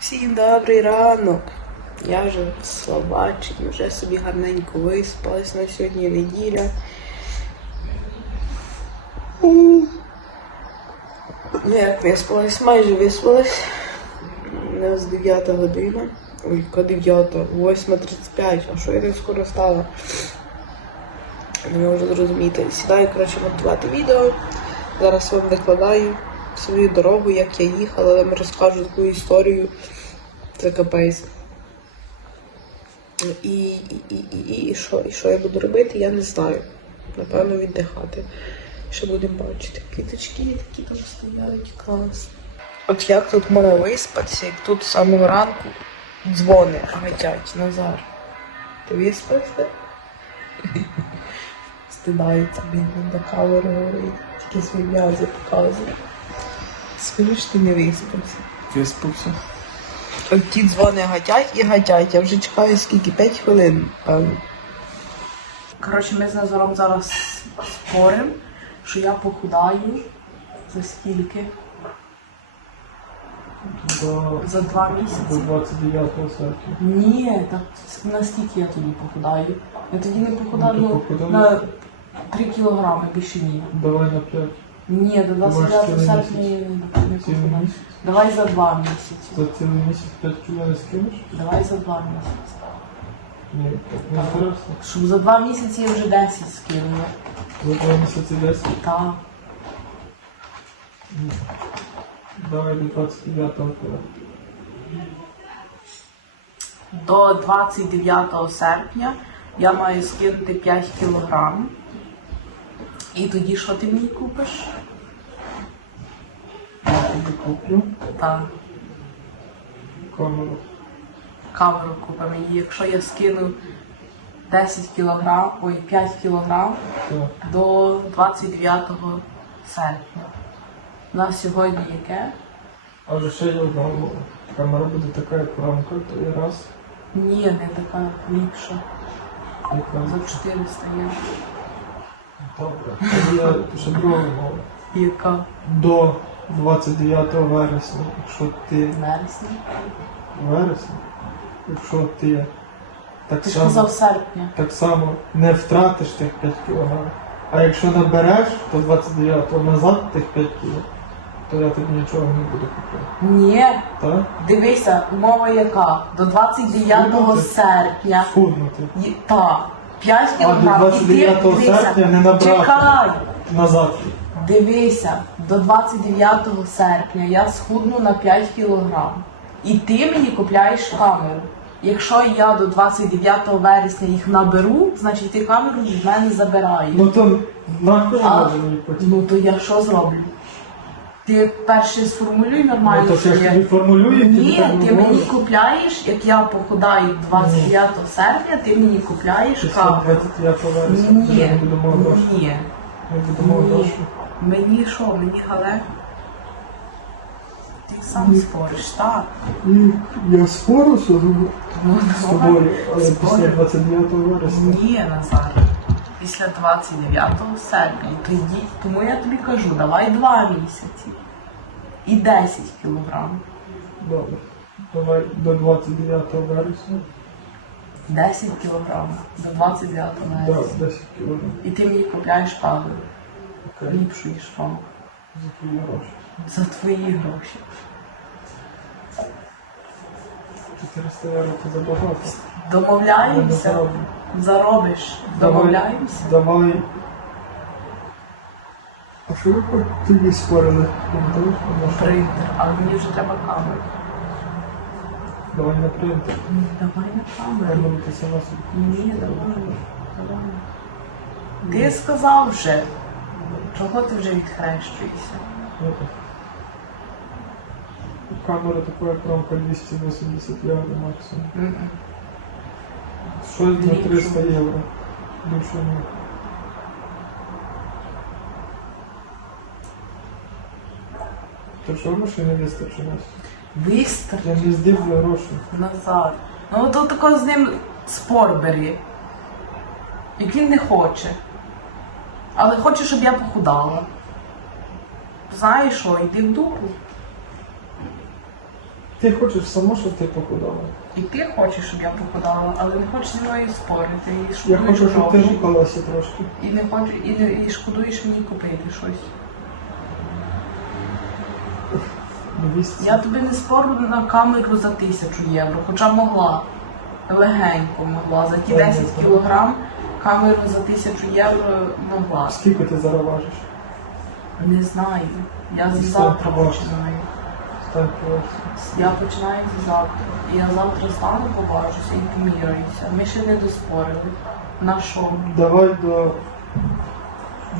Всім добрий ранок. Я вже в Словаччині, вже собі гарненько виспалась на сьогодні неділя. Ну як виспалась, майже виспалась. У нас 9 година. Ой, яка 9? 8.35. А що я так скоро стала? Не можу зрозуміти. Сідаю, коротше, монтувати відео. Зараз вам викладаю свою дорогу, як я їхала, вам розкажу таку історію. Це капець. І, і, і, і, і, що, і що я буду робити, я не знаю. Напевно, віддихати. Ще будемо бачити. Квіточки такі там стоять, клас. От як тут можна виспатися, як тут з самого ранку дзвони гатять Назар. Ти виспався? Стидається, він до камери говорить, тільки свої м'язи показує. Скажи, що ти не виспався. Виспався. Ті дзвони гатять і гатять. Я вже чекаю скільки? 5 хвилин. Коротше, ми з Назаром зараз споримо, що я похудаю за скільки? До, За два до місяці. 29 серпня. Ні, так наскільки я тоді похудаю? Я тоді не похудаю Ну, ну, на 3 кілограми, більше ні. Давай на 5. Ні, до Давай 29 серпня не. Давай за два місяці. За цілий місяць 5 кіло не скинеш? Давай за два місяці. Ні, так не. Щоб за два місяці я вже 10 скинула. За 2 місяці 10. Так. Давай до 29 вперед. До 29 серпня я маю скинути 5 кілограм. І тоді що ти мені купиш? Я тобі куплю Так, камеру. камеру купимо. І якщо я скину 10 кілограм, ой, 5 кілограм Так. до 29 серпня. У нас сьогодні яке? Але ще є одна. Камера буде така, як рамка, то є раз. Ні, не така ліпша. Яка За 400 є. Я умова. Яка? До 29 вересня, якщо ти Вересня. вересня, якщо ти так Ти ж само, казав серпня. так само не втратиш тих 5 кг, а якщо набереш до 29 назад тих 5 кг, то я тобі нічого не буду купити. Ні, Так? дивися, умова яка? До 29 Схуднути? серпня. Схуднути. Є- Так, 5 А кілограм. І ти дивися, не. Чекай, Назад. дивися, до 29 серпня я схудну на 5 кілограм. І ти мені купляєш камеру. Якщо я до 29 вересня їх наберу, значить ти камеру від мене забираєш. Ну то нахуй А- може мені потім. Ну то я що зроблю? Ти перше сформулюй нормально. Ну то що я тобі Ні, ти мені купляєш, як я похудаю 29 серпня, ти мені купляєш Після камеру. 29 вересня Ні, ні, ні. Мені що, мені гале? Ти сам спориш, так? Я спору з Ну, тобою, але після 29 вересня. Ні, Назар. Після 29 серпня. І Тоді, тому я тобі кажу, давай два місяці. І 10 кілограм. Добре. Давай до 29 вересня. 10 кілограм до 29 Да, вересня. 10 кілограм. І ти мені купляєш камеру. Окей. Ліпшу, ніж вам. За твої гроші. За твої гроші. 400 євро це забагато. Домовляємося. зароблю. Заробиш. Домовляємося. Давай. А що ви тоді спорили? Принтер. Але мені вже треба камеру. Давай на принтер. Ні, Давай на камеру. Камеру ти сама собі. Ні, давай. Давай. Ти сказав вже. Чого ти вже відхрещуєшся? Ну, так. Камера така як 280 євро максимум. Мгм. Щось за 300 євро. Більше ні. То що грошей не? Вистр. Я не здіб'ю гроші. Назад. Ну то тако з ним спор бери. Як він не хоче. Але хоче, щоб я похудала. Знаєш що, йди в дупу. Ти хочеш само, щоб ти похудала. І ти хочеш, щоб я похудала, але не хочеш зі мною спорити. І Я шкодуєш хочу, щоб ти гроші. рухалася трошки. І не хочу, і, не, і шкодуєш мені купити щось. 200. Я тобі не спорю на камеру за тисячу євро, хоча могла. Легенько могла. За ті 10 кілограм камеру за тисячу євро могла. Скільки ти зараз важиш? Не знаю. Я завтра починаю. Так. Я починаю зі завтра. І я завтра стану, побачуся і поміряюся. Ми ще не доспорили. На що? Давай до,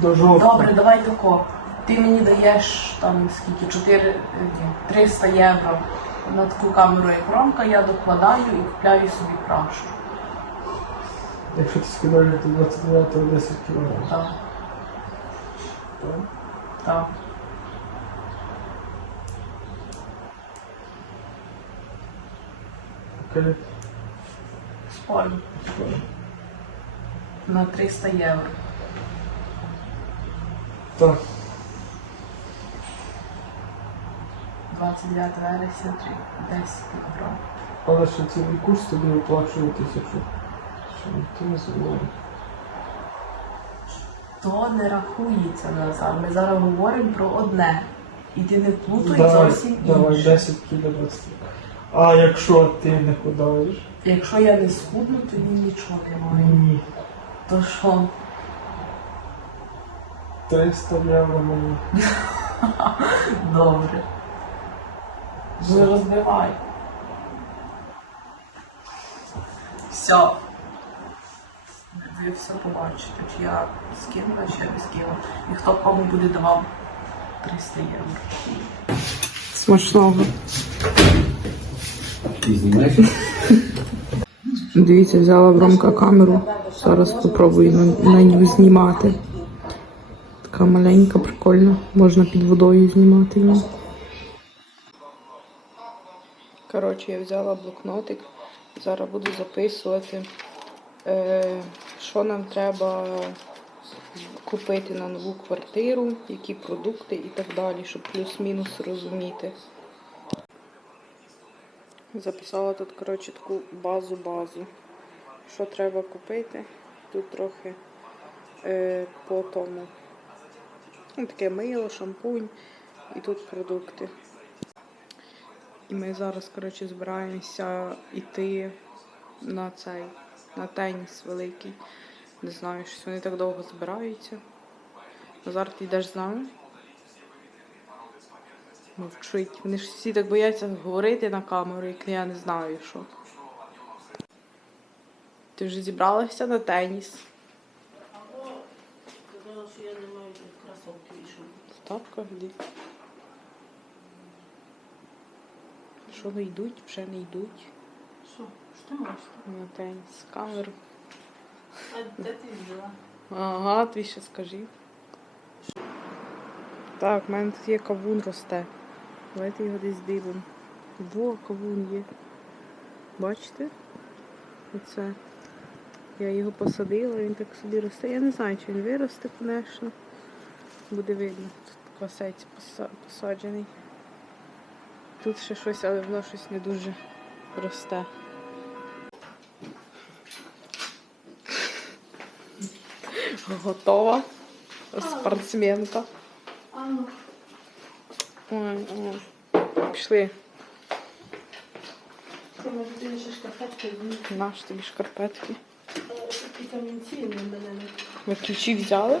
до жовтня. Добре, давай тако. Ти мені даєш там скільки 4, 300 євро на таку камеру як ромка, я докладаю і купляю собі кращу. Якщо ти скидаєш до 29 то 10 кг. Так, так. Окей. Спорю. На 300 євро. Так. 29 вересня, 3, 10 кілограм. Але ще цілий курс тобі виплачує тисячу. Що ти не забувай. То не рахується Назар. Ми зараз говоримо про одне. І ти не плутай зовсім давай 10 кіло 20. А якщо ти не худаєш? Якщо я не схудну, тоді нічого немає. Ні. То що? 300 євро мені. Добре. Не розбивай. Все. Ви все побачите, чи я скинула, чи я не скинула. І хто кому буде давав 300 євро. Смачного. Знімаєш? Дивіться, взяла в Ромка камеру. Зараз спробую на, на нього знімати. Така маленька, прикольна. Можна під водою знімати її. Коротше, я взяла блокнотик. Зараз буду записувати, е, що нам треба купити на нову квартиру, які продукти і так далі, щоб плюс-мінус розуміти. Записала тут, коротше, таку базу-базу. Що треба купити? Тут трохи е, по тому. Ну, таке мило, шампунь і тут продукти. І ми зараз, коротше, збираємося йти на цей, на теніс великий. Не знаю, щось вони так довго збираються. Назар, ти йдеш з нами? Мовчить. Вони ж всі так бояться говорити на камеру, як я не знаю що. Ти вже зібралася на теніс? Сказала, що я не маю кросовки вийшов. В тапках. Що не йдуть, вже не йдуть Що? Що ти можеш? на теніс. Камеру. А де ти взяла? Ага, ти ще скажи. Так, в мене тут є кавун росте. Давайте його десь дивимо. Во, кавун є. Бачите? Оце. Я його посадила, він так собі росте. Я не знаю, чи він виросте, звісно. Буде видно. Тут квасець посаджений. Тут ще щось, але воно щось не дуже росте. Готова. Спортсменка. Пішли. Це може ти ще шкафетки Наш тобі шкарпетки. і камінці на мене. Ви ключі взяли?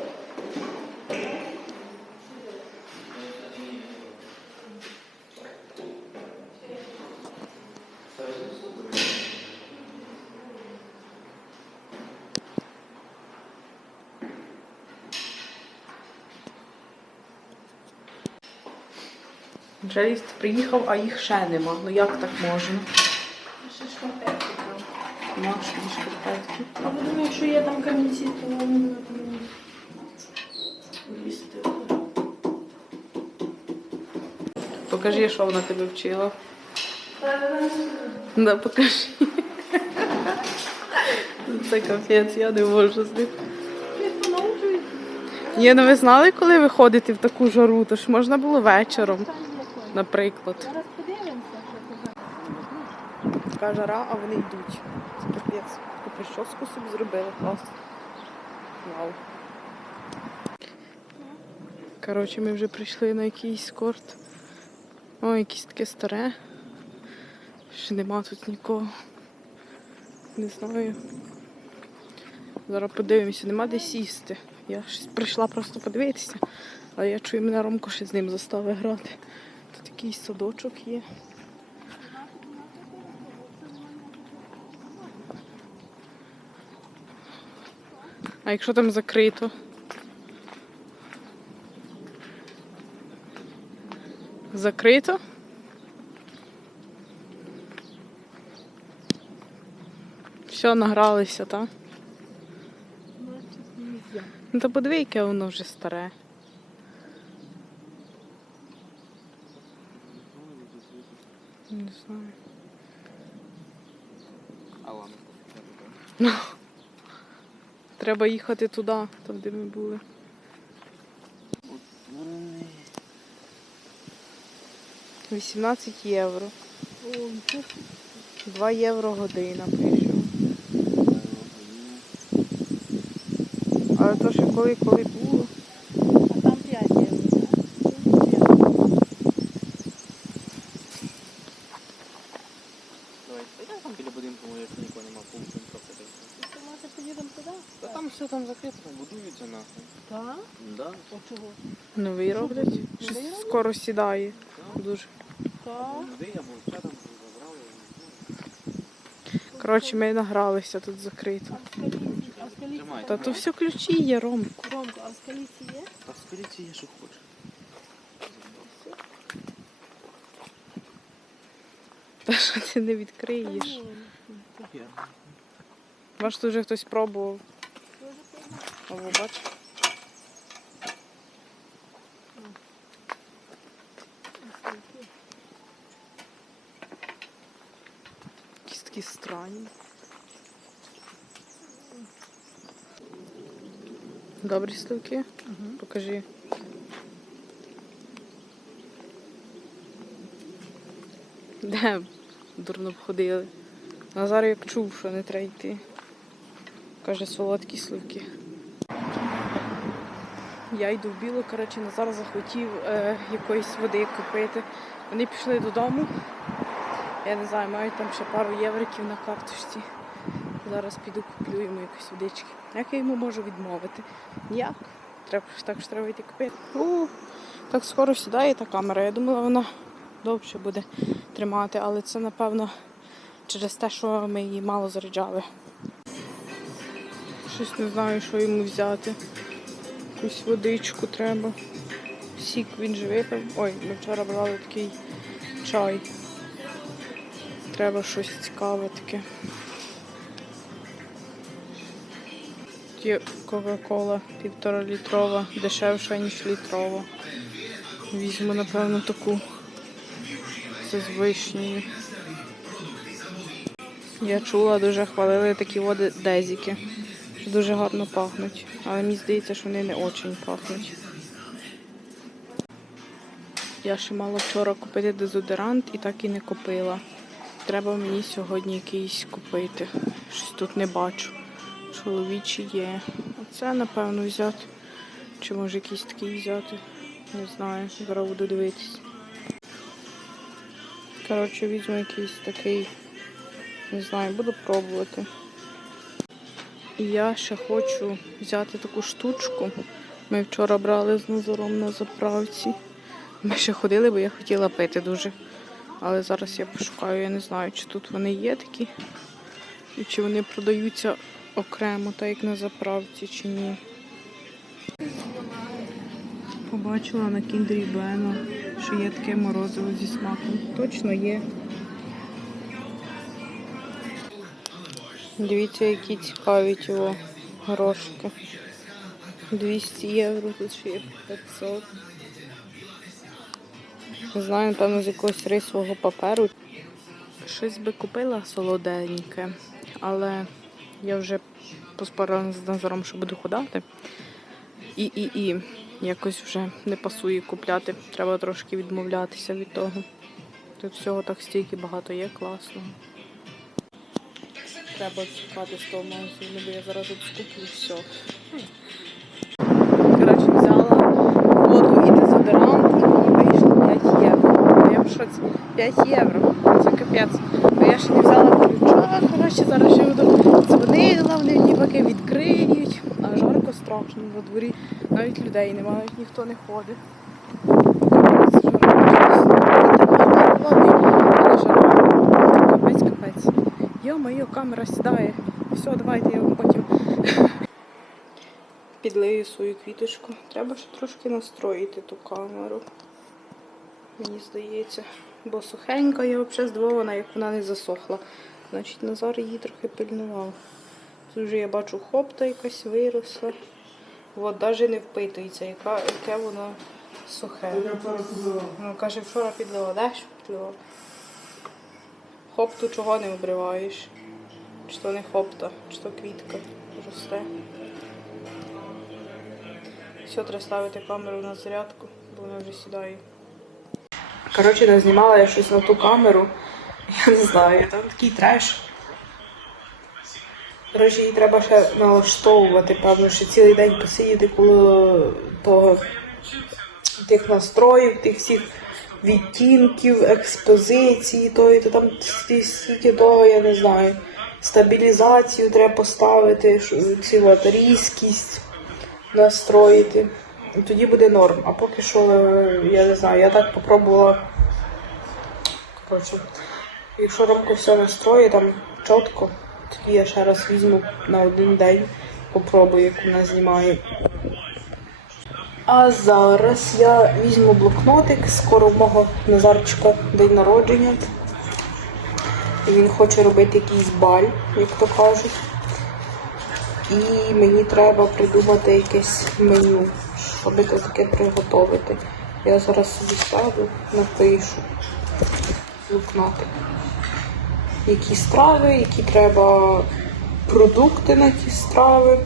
Вже приїхав, а їх ще нема. Ну як так можна? Ще шкафетки там. Наші шкарпетки. А ви думаю, якщо є там камінці, то вони лізти. Покажи, що вона тебе вчила. Да, покажи. Це капець, я не можу з ним. Ні, ну ви знали, коли ви ходите в таку жару, то ж можна було вечором, наприклад. Зараз подивимося, така жара, а вони йдуть. Це капець. Таку прическу собі зробили, класно. Вау. Коротше, ми вже прийшли на якийсь корт. О, якесь таке старе. Ще нема тут нікого. Не знаю. Зараз подивимося, нема де сісти. Я щось прийшла просто подивитися, але я чую, мене Ромко ще з ним застави грати. Тут якийсь садочок є. А якщо там закрито? Закрито? Все, награлися, так? Ну та подиви, яке воно вже старе. Не знаю. А ладно. Треба їхати туди, там де ми були. 18 євро. 2 євро година прийшов. Але то ще коли коли було. А там 5 євро. Давай, я там біля будинку, якщо нікого нема, пунктом трохи. То може поїдемо туди? Та там все там закрито, там будуються нахуй. Так? Да. А чого? Новий роблять. Щось скоро сідає. Дуже. Так. Коротше, ми награлися тут закрито. А скаліці? А скаліці? Та то все ключі є, Ромку. Ромко, а в скаліці є? Та в скоріці є, що хочеш. Та що ти не відкриєш? Я. Тут вже хтось пробував. О, бач. Добрі сливки? Покажи. Де дурно б ходили. Назар як чув, що не треба йти. Каже, солодкі сливки. Я йду в білу, коротше, Назар захотів е, якоїсь води купити. Вони пішли додому. Я не знаю, мають там ще пару євриків на карточці. Зараз піду куплю йому якісь водички. Як я йому можу відмовити? Ніяк. Треба так що треба йти купити. У, так скоро сідає та камера. Я думала, вона довше буде тримати, але це напевно через те, що ми її мало заряджали. Щось не знаю, що йому взяти. Якусь водичку треба. Сік він же випив. Ой, ми вчора брали такий чай. Треба щось цікаве таке. Є Кока-Кола півтора літрова, дешевша, ніж літрова. Візьму, напевно, таку. Це з вишнею. Я чула, дуже хвалили такі води дезіки. Дуже гарно пахнуть. Але мені здається, що вони не дуже пахнуть. Я ще мала вчора купити дезодорант і так і не купила. Треба мені сьогодні якийсь купити. Щось тут не бачу. Чоловічі є. Оце, напевно, взяти. Чи може якийсь такий взяти? Не знаю. Зараз буду дивитись. Коротше, візьму якийсь такий. Не знаю, буду пробувати. І я ще хочу взяти таку штучку. Ми вчора брали з Назаром на заправці. Ми ще ходили, бо я хотіла пити дуже. Але зараз я пошукаю, я не знаю, чи тут вони є такі, і чи вони продаються окремо, так як на заправці, чи ні. Побачила на кіндері Бено, що є таке морозиво зі смаком. Точно є. Дивіться, які цікаві його горошки. 200 євро, тут ще є 500. Не знаю, напевно, з якогось рисового паперу. Щось би купила солоденьке, але я вже поспорила з Назаром, що буду ходати. І, і, і якось вже не пасує купляти. Треба трошки відмовлятися від того. Тут всього так стільки багато є, класно. треба чекати з того магазину, бо я зараз тут скуплю все. Коротше, взяла воду і дезодорант, і мені вийшло 5 євро. Я в шоці. 5 євро. Це капець. Бо я ще не взяла ключа. Коротше, зараз ще буду дзвонила, вони мені поки відкриють. А жарко страшно на дворі. Навіть людей немає, навіть ніхто не ходить. Капець. Капець, капець. Йо-моє, камера сідає. Все, давайте я вам потім підлию свою квіточку. Треба ще трошки настроїти ту камеру. Мені здається. Бо сухенька, я взагалі здивована, як вона не засохла. Значить, Назар її трохи пильнував. Тут вже я бачу хопта якась виросла. От навіть не впитується, яка, яке воно сухе. Ну, каже, вчора підлила, де що підлила? Хопту чого не обриваєш? Чи то не хопта, чи то квітка росте. Все, треба ставити камеру на зарядку, бо вона вже сідає. Коротше, не знімала я щось на ту камеру. Я не знаю, там такий треш. Коротше, її треба ще налаштовувати, певно, ще цілий день посидіти коло того тих настроїв, тих всіх відтінків, експозиції, тої, то там стільки того, я не знаю. Стабілізацію треба поставити, цю різкість настроїти. І тоді буде норм. А поки що, я не знаю, я так попробувала. Коротше, якщо Ромко все настроїть там чітко, тоді я ще раз візьму на один день, попробую, як вона знімає. А зараз я візьму блокнотик, скоро в мого Назарчика день народження. Він хоче робити якийсь баль, як то кажуть. І мені треба придумати якесь меню, щоб це таке приготувати. Я зараз собі ставлю, напишу блокнотик. Які страви, які треба продукти на ті страви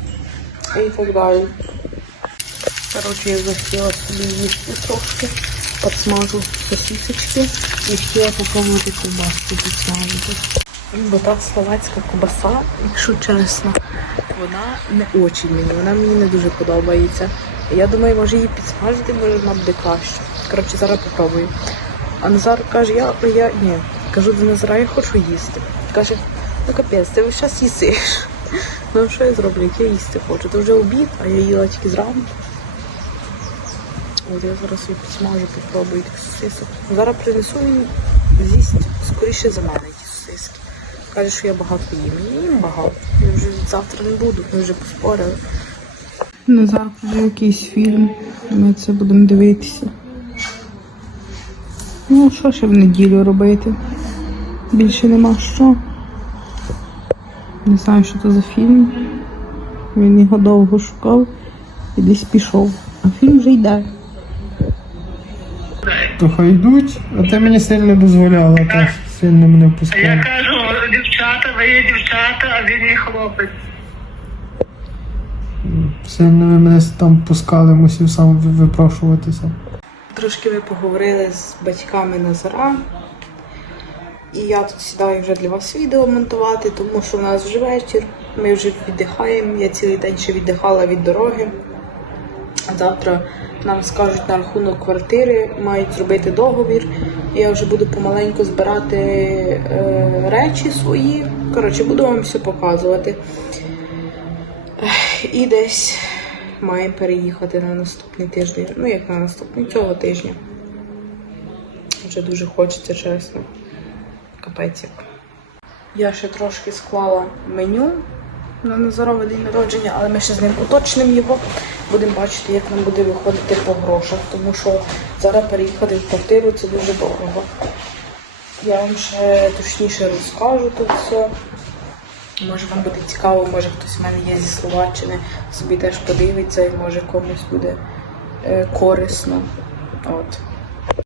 і так далі. Коротше, я захотіла собі їсти трошки, підсмажу сосисочки і хотіла попробувати ковбаску підсмажити. Бо та словацька ковбаса, якщо чесно, вона не очень мені, вона мені не дуже подобається. Я думаю, може її підсмажити, може вона буде краще. Коротше, зараз попробую. А Назар каже, я, я ні. Кажу до Назара, я хочу їсти. Каже, ну капець, ти весь час їсиш. Ну що я зроблю, я їсти хочу? Це вже обід, а я їла тільки зранку. От я зараз її підсмажу, попробую тих сосисок. Зараз принесу він з'їсть скоріше за мене ті сосиски. Каже, що я багато їм. Я їм багато. Я вже завтра не буду, ми вже поспорили. Назар вже якийсь фільм. Ми це будемо дивитися. Ну, що ще в неділю робити? Більше нема що. Не знаю, що це за фільм. Він його довго шукав і десь пішов. А фільм вже йде. То хай йдуть, а ти мені сильно дозволяла, так сильно мене Я кажу, дівчата, ви є дівчата, а він є хлопець. Сильно ви мене там пускали, мусив сам випрошуватися. Трошки ми поговорили з батьками Назара. І я тут сідаю вже для вас відео монтувати, тому що в нас вже вечір. Ми вже віддихаємо. Я цілий день ще віддихала від дороги. Завтра нам скажуть на рахунок квартири, мають зробити договір. Я вже буду помаленьку збирати е, речі свої. Коротше, буду вам все показувати. І десь маємо переїхати на наступний тиждень. Ну, як на наступний цього тижня. Вже дуже хочеться, чесно. Капець. Я ще трошки склала меню на Назарове день народження, але ми ще з ним уточнимо його. Будемо бачити, як нам буде виходити по грошах, тому що зараз переїхати в квартиру це дуже дорого. Я вам ще точніше розкажу тут все. Може вам буде цікаво, може хтось в мене є зі Словаччини, собі теж подивиться і може комусь буде е, корисно. От.